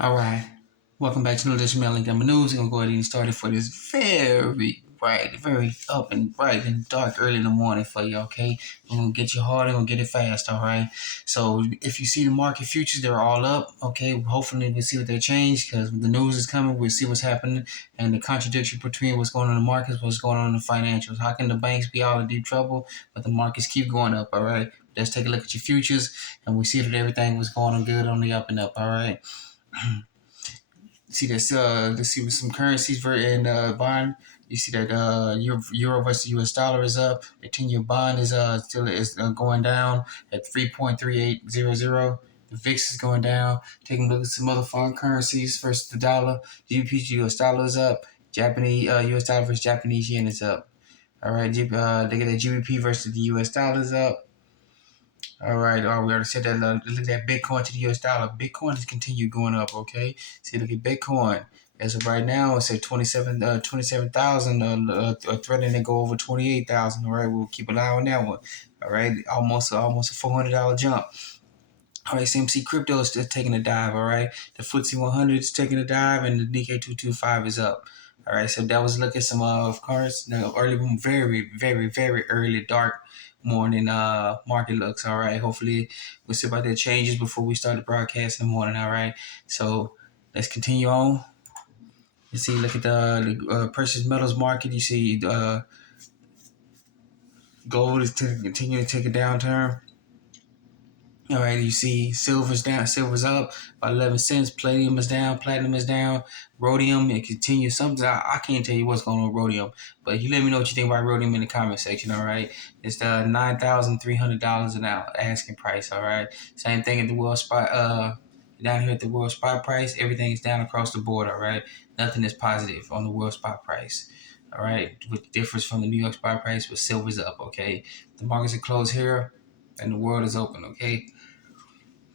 All right. Welcome back to another Smelling Gamma News. We're going to go ahead and get started for this very up and bright and dark early in the morning for you, okay? We're going to get you hard and we're going to get it fast, all right? So if you see the market futures, they're all up, okay? Hopefully we'll see what they change because the news is coming. We'll see what's happening and the contradiction between what's going on in the markets, what's going on in the financials. How can the banks be all in deep trouble, but the markets keep going up, all right? Let's take a look at your futures and we see that everything was going on good on the up and up, all right? See this. Let's see with some currencies for in bond. You see that euro versus U.S. dollar is up. The 10-year bond is still is going down at 3.3800. The VIX is going down. Taking a look at some other foreign currencies versus the dollar. GBP to U.S. dollar is up. Japanese U.S. dollar versus Japanese yen is up. All right. They get the GBP versus the U.S. dollar is up. All right, we already said that. Look at that Bitcoin to the US dollar. Bitcoin has continued going up, okay? See, look at Bitcoin. As of right now, it's at 27,000, threatening to go over 28,000. All right, we'll keep an eye on that one. All right, almost a $400 jump. All right, CMC crypto is still taking a dive. All right, the FTSE 100 is taking a dive, and the Nikkei 225 is up. All right, so that was look at some cards. Early, very early dark morning market looks. All right, hopefully we'll see about the changes before we start the broadcast in the morning. All right, so let's continue on. You see, look at the precious metals market. You see, gold is continuing to take a downturn. All right, you see silver's down, silver's up by 11 cents. Platinum is down. Rhodium, it continues. Something I can't tell you what's going on with rhodium, but you let me know what you think about rhodium in the comment section. All right, it's the $9,300 an ounce asking price. All right, same thing at the world spot. Down here at the world spot price, everything is down across the board. All right, nothing is positive on the world spot price. All right, with difference from the New York spot price, but silver's up. Okay, the markets are closed here, and the world is open. Okay.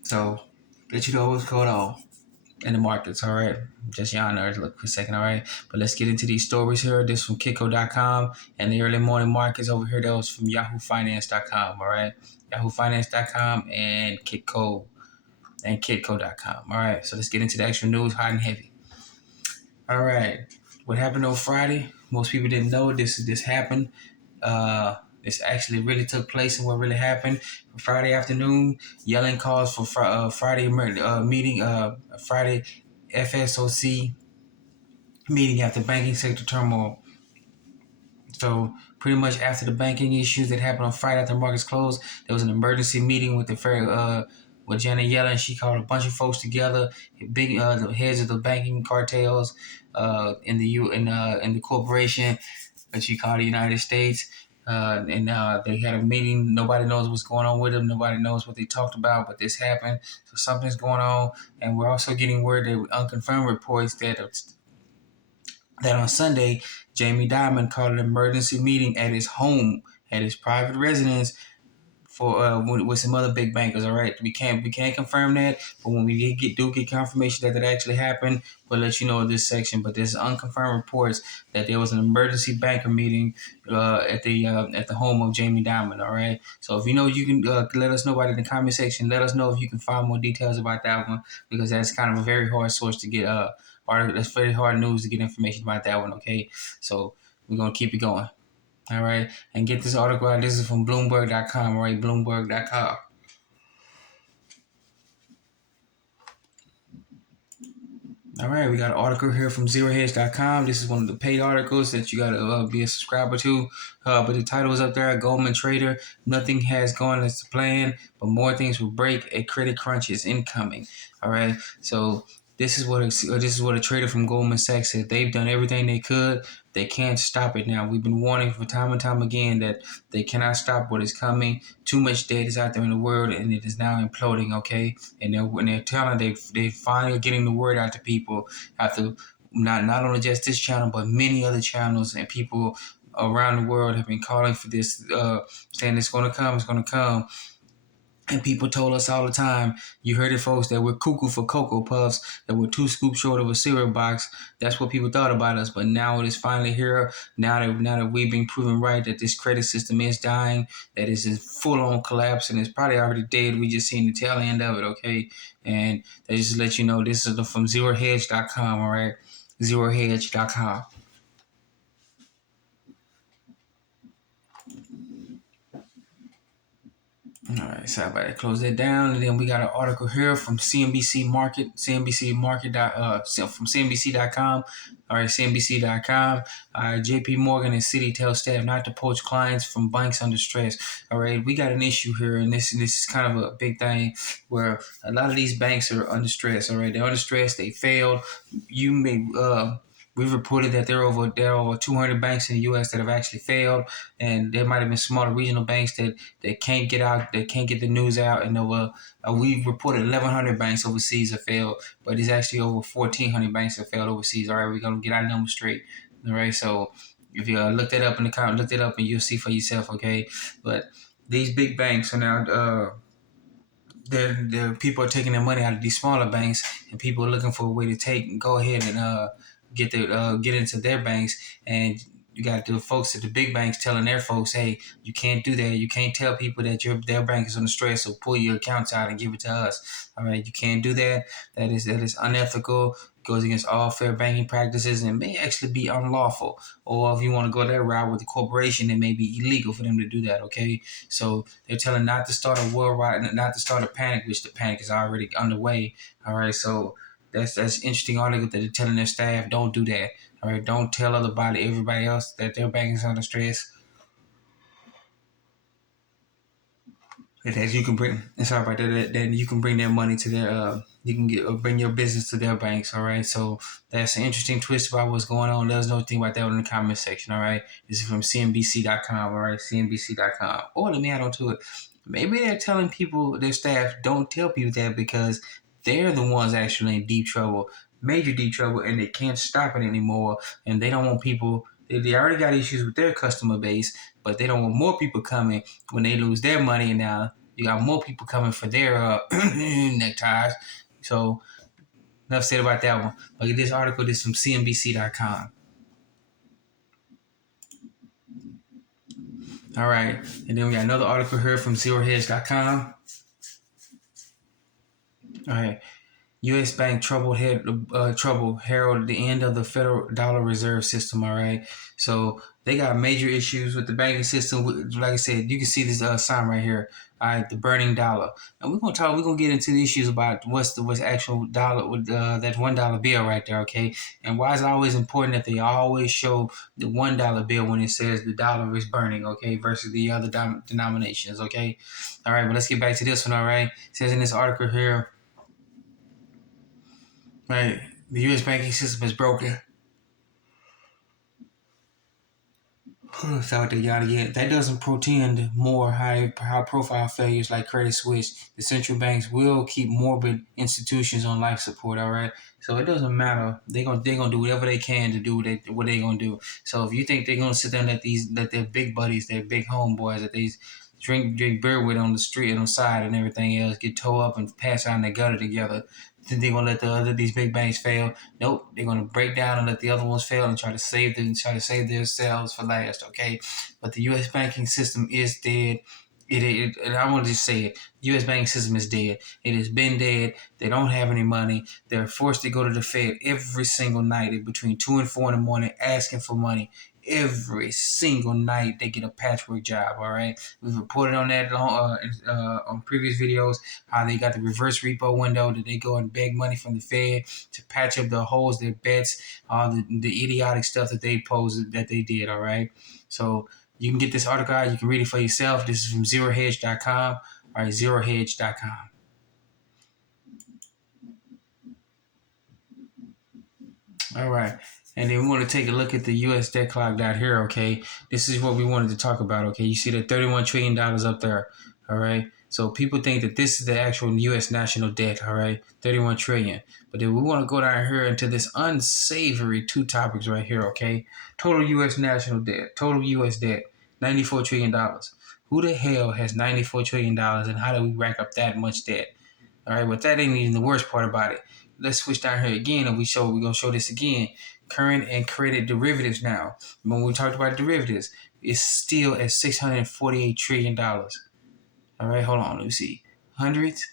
So, let you know what's going on in the markets, all right? Just y'all nerds, look for a second, all right? But let's get into these stories here. This from Kitco.com and the early morning markets over here. That was from YahooFinance.com, all right? YahooFinance.com and Kitco.com, all right? So let's get into the actual news, hot and heavy. All right. What happened on Friday? Most people didn't know this happened. This actually really took place and what really happened. Friday afternoon, Yellen calls for Friday meeting, Friday FSOC meeting after banking sector turmoil. So pretty much after the banking issues that happened on Friday after markets closed, there was an emergency meeting with with Janet Yellen. She called a bunch of folks together, the heads of the banking cartels in the corporation that she called the United States. And they had a meeting. Nobody knows what's going on with them. Nobody knows what they talked about, but this happened. So something's going on. And we're also getting word that unconfirmed reports that on Sunday, Jamie Dimon called an emergency meeting at his home, at his private residence, for with some other big bankers. All right, we can't confirm that, but when we get confirmation that actually happened, we'll let you know in this section. But there's unconfirmed reports that there was an emergency banker meeting at the home of Jamie Dimon. All right, so if you know, you can let us know about it in the comment section. Let us know if you can find more details about that one, because that's kind of a very hard source to get that's very hard news to get information about that one. Okay, so we're gonna keep it going. All right, and get this article out. This is from Bloomberg.com, right? Bloomberg.com. All right, we got an article here from ZeroHedge.com. This is one of the paid articles that you got to be a subscriber to. But the title is up there, Goldman Trader. Nothing has gone as planned, but more things will break. A credit crunch is incoming. All right, so this is what a trader from Goldman Sachs said. They've done everything they could. They can't stop it now. We've been warning for time and time again that they cannot stop what is coming. Too much debt is out there in the world, and it is now imploding. Okay, and they're telling they finally getting the word out to people after not only just this channel but many other channels, and people around the world have been calling for this, saying it's going to come. And people told us all the time, you heard it, folks, that we're cuckoo for Cocoa Puffs, that we're 2 scoops short of a cereal box. That's what people thought about us. But now it is finally here. Now that we've been proven right that this credit system is dying, that it's in full-on collapse, and it's probably already dead. We just seen the tail end of it, okay? And they just let you know this is from zerohedge.com, all right? Zerohedge.com. All right, so I better close that down, and then we got an article here from CNBC Market, from CNBC.com. All right, CNBC.com. All right, JPMorgan and Citi tell staff not to poach clients from banks under stress. All right, we got an issue here, and this is kind of a big thing where a lot of these banks are under stress. All right, they're under stress. They failed. You may We've reported that there are over 200 banks in the U.S. that have actually failed, and there might have been smaller regional banks that can't get out, that can't get the news out. And we've reported 1,100 banks overseas have failed, but it's actually over 1,400 banks that failed overseas. All right, we're gonna get our numbers straight. All right, so if you look that up in the comment, look that up, and you'll see for yourself. Okay, but these big banks are now. The people are taking their money out of these smaller banks, and people are looking for a way to go ahead and get into their banks. And you got the folks at the big banks telling their folks, hey, you can't do that. You can't tell people that their bank is under stress, so pull your accounts out and give it to us. All right, you can't do that. That is unethical. Goes against all fair banking practices and may actually be unlawful. Or if you want to go that route with the corporation, it may be illegal for them to do that. Okay, so they're telling not to start a worldwide, not to start a panic, which the panic is already underway. All right, so that's interesting article that they're telling their staff, don't do that. All right, don't tell everybody else that their bank is under stress. That you can bring, sorry about that. Then you can bring their money to their, you can bring your business to their banks. All right, so that's an interesting twist about what's going on. Let us know what you think about that in the comment section. All right, this is from CNBC.com. All right, CNBC.com. Or let me add on to it. Maybe they're telling people, their staff, don't tell people that because they're the ones actually in deep trouble, major deep trouble, and they can't stop it anymore. And they don't want people. They already got issues with their customer base, but they don't want more people coming when they lose their money. And now you got more people coming for their neckties. So enough said about that one. Look at this article. This is from CNBC.com. All right, and then we got another article here from ZeroHedge.com. All right. U.S. bank trouble herald the end of the federal dollar reserve system. All right, so they got major issues with the banking system. Like I said, you can see this sign right here. All right, the burning dollar, and we're gonna get into the issues about what's actual dollar with that $1 bill right there. Okay, and why is it always important that they always show the $1 bill when it says the dollar is burning? Okay, versus the other denominations. Okay, all right, but let's get back to this one. All right, it says in this article here. Right, the U.S. banking system is broken. That doesn't portend more high-profile failures like Credit Suisse. The central banks will keep morbid institutions on life support. All right, so it doesn't matter. They're gonna do whatever they can to do what they're gonna do. So if you think they're gonna sit there and let their big buddies, their big homeboys that they drink beer with on the street and on the side and everything else get towed up and pass out in the gutter together, think they're gonna let these big banks fail? Nope, they're gonna break down and let the other ones fail and try to save themselves for last. Okay, but the U.S. banking system is dead. And I want to just say it. The U.S. banking system is dead. It has been dead. They don't have any money. They're forced to go to the Fed every single night between 2 and 4 in the morning asking for money. Every single night they get a patchwork job. All right, we've reported on that on previous videos, how they got the reverse repo window that they go and beg money from the Fed to patch up the holes, their bets, all the idiotic stuff that they did. All right, so you can get this article out. You can read it for yourself. This is from zerohedge.com. All right, zerohedge.com. All right. And then we want to take a look at the U.S. debt clock down here, okay? This is what we wanted to talk about, okay? You see the $31 trillion up there, all right? So people think that this is the actual U.S. national debt, all right? $31 trillion. But then we want to go down here into this unsavory two topics right here, okay? Total U.S. national debt, total U.S. debt, $94 trillion. Who the hell has $94 trillion and how do we rack up that much debt? All right, but that ain't even the worst part about it. Let's switch down here again and we're gonna show this again. Current and credit derivatives now. When we talked about derivatives, it's still at $648 trillion. All right, hold on, let me see. Hundreds,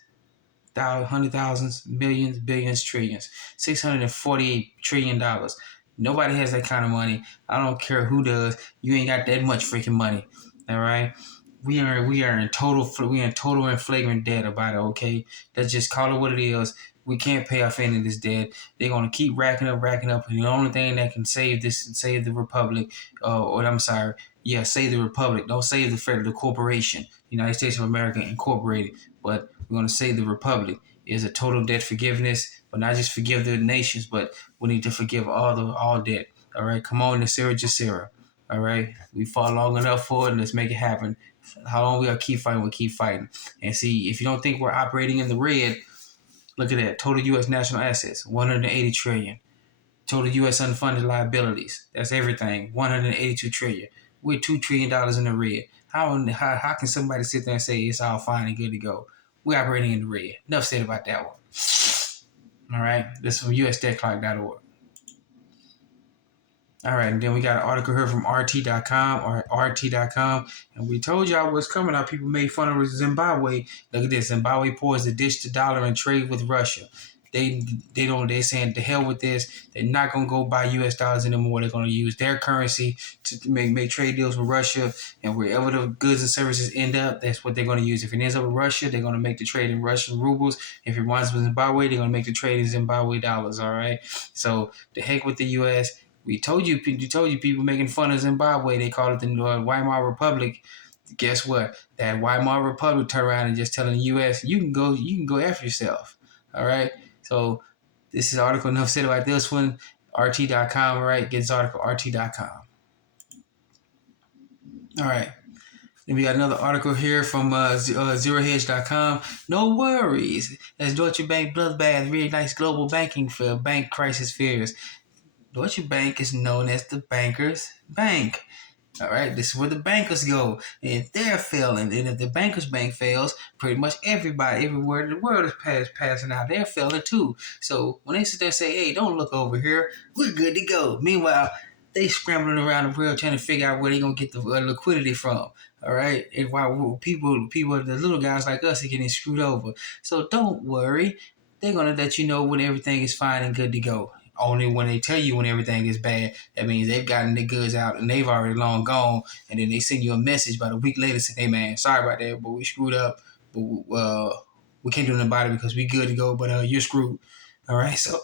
thousands, millions, billions, trillions. $648 trillion. Nobody has that kind of money. I don't care who does. You ain't got that much freaking money. All right. We are in total and flagrant debt about it. Okay, let's just call it what it is. We can't pay off any of this debt. They're gonna keep racking up, and the only thing that can save the republic, save the republic. Don't save the corporation, United States of America Incorporated. But we're gonna save the republic. Is a total debt forgiveness, but not just forgive the nations, but we need to forgive all debt. All right, come on, Nasira Jasira. All right, we fought long enough for it, and let's make it happen. How long we gotta keep fighting? We'll keep fighting. And see, if you don't think we're operating in the red, look at that. Total U.S. national assets, 180 trillion. Total U.S. unfunded liabilities, that's everything, 182 trillion. We're $2 trillion in the red. How can somebody sit there and say it's all fine and good to go? We're operating in the red. Enough said about that one. All right, this is from USDebtClock.org. All right, and then we got an article here from RT.com, and we told y'all what's coming out. People made fun of Zimbabwe. Look at this: Zimbabwe poised to ditch the dollar and trade with Russia. They're saying to hell with this. They're not gonna go buy U.S. dollars anymore. They're gonna use their currency to make trade deals with Russia, and wherever the goods and services end up, that's what they're gonna use. If it ends up with Russia, they're gonna make the trade in Russian rubles. If it winds up with Zimbabwe, they're gonna make the trade in Zimbabwe dollars. All right. So the heck with the U.S. We told you people making fun of Zimbabwe. They call it the Weimar Republic. Guess what? That Weimar Republic turned around and just telling the U.S. you can go after yourself. All right. So this is article enough said about this one. RT.com. All right. Get this article. RT.com. All right. Then we got another article here from ZeroHedge.com. No worries. As Deutsche Bank Bloodbath reignites global banking for bank crisis fears. Deutsche Bank is known as the bankers' bank. All right, this is where the bankers go. And if they're failing, and if the bankers' bank fails, pretty much everybody, everywhere in the world is passing out. They're failing too. So when they sit there and say, hey, don't look over here, we're good to go. Meanwhile, they scrambling around the world trying to figure out where they're going to get the liquidity from. All right, and while people, the little guys like us are getting screwed over. So don't worry. They're going to let you know when everything is fine and good to go. Only when they tell you when everything is bad, that means they've gotten their goods out and they've already long gone. And then they send you a message about a week later saying, hey, man, sorry about that, but we screwed up. But we can't do nothing about it because we good to go, but you're screwed. All right, so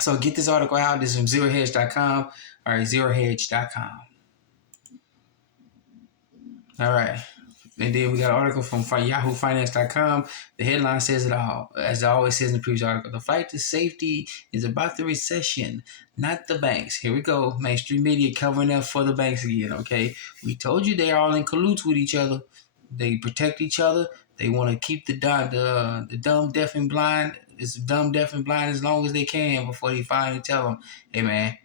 so get this article out. This is from ZeroHedge.com. All right, ZeroHedge.com. All right. And then we got an article from YahooFinance.com. The headline says it all. As it always says in the previous article, the fight to safety is about the recession, not the banks. Here we go. Mainstream media covering up for the banks again, okay? We told you they're all in cahoots with each other. They protect each other. They want to keep the dumb, deaf, and blind as long as they can before they finally tell them, hey, man,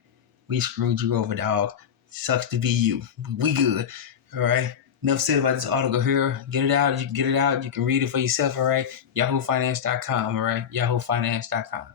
we screwed you over, dog. Sucks to be you. We good. All right? Enough said about this article here. Get it out. You can get it out. You can read it for yourself, all right? YahooFinance.com, all right? YahooFinance.com.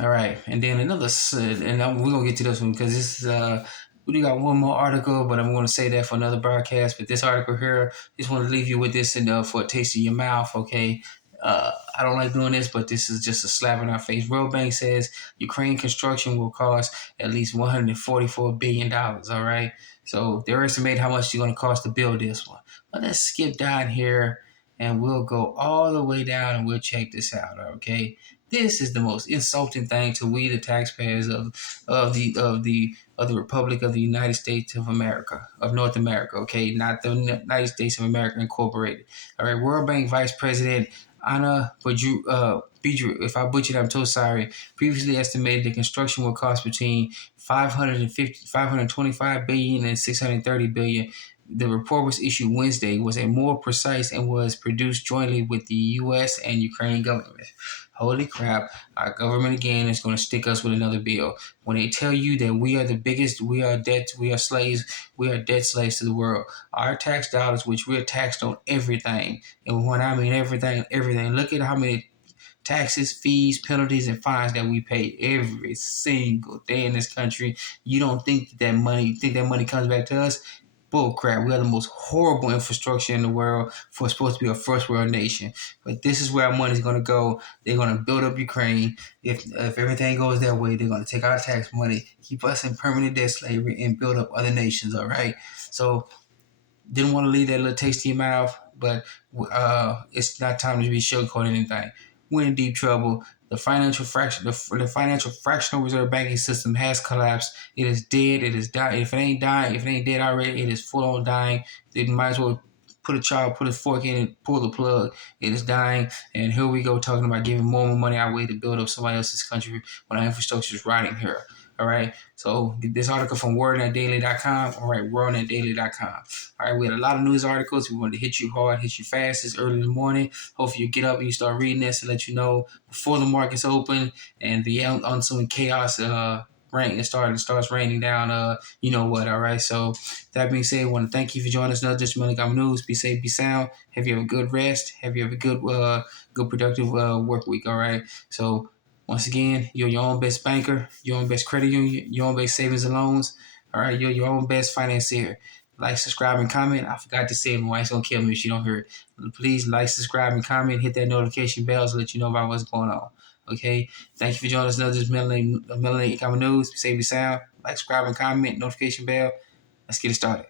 All right. And then we're going to get to this one because this is, we do got one more article, but I'm going to say that for another broadcast. But this article here, just want to leave you with this for a taste of your mouth, okay? I don't like doing this, but this is just a slap in our face. World Bank says Ukraine construction will cost at least $144 billion, all right? So they're estimating how much it's going to cost to build this one. But let's skip down here, and we'll go all the way down, and we'll check this out, okay? This is the most insulting thing to we, the taxpayers of the Republic of the United States of America, of North America, okay? Not the United States of America Incorporated. All right, World Bank Vice President Anna Bidru, if I butchered, I'm so sorry, previously estimated the construction will cost between $525 billion and $630 billion. The report was issued Wednesday, was a more precise and was produced jointly with the U.S. and Ukraine government. holy crap, our government again is going to stick us with another bill. When they tell you that we are the biggest, we are slaves, we are debt slaves to the world. Our tax dollars, which we're taxed on everything, and when I mean everything, everything. Look at how many taxes, fees, penalties, and fines that we pay every single day in this country. You don't think that money comes back to us? Bull crap. We have the most horrible infrastructure in the world for supposed to be a first world nation. But this is where our money's going to go. They're going to build up Ukraine. If everything goes that way, they're going to take our tax money, keep us in permanent debt slavery, and build up other nations. All right. So didn't want to leave that little taste in your mouth, but it's not time to be sugarcoating anything. We're in deep trouble. The financial fractional reserve banking system has collapsed. It is dead. It is dying. If it ain't dead already, it is full on dying. They might as well put a fork in and pull the plug. It is dying. And here we go talking about giving more and more money our way to build up somebody else's country when our infrastructure is rotting here. All right. So this article from wordnetdaily.com. All right, wordnetdaily.com. All right, we had a lot of news articles. We wanted to hit you hard, hit you fast. It's early in the morning. Hopefully you get up and you start reading this to let you know before the markets open and the ensuing chaos starts raining down. You know what? All right. So that being said, I want to thank you for joining us. Another Just Montgomery News. Be safe, be sound. Have you have a good rest. Have you have a good productive work week. All right. So once again, you're your own best banker, your own best credit union, your own best savings and loans. All right, you're your own best financier. Like, subscribe, and comment. I forgot to say it. My wife's going to kill me if she don't hear it. Please like, subscribe, and comment. Hit that notification bell to let you know about what's going on. Okay? Thank you for joining us. Another Just Melanated Economic News. Be safe, be sound. Like, subscribe, and comment. Notification bell. Let's get it started.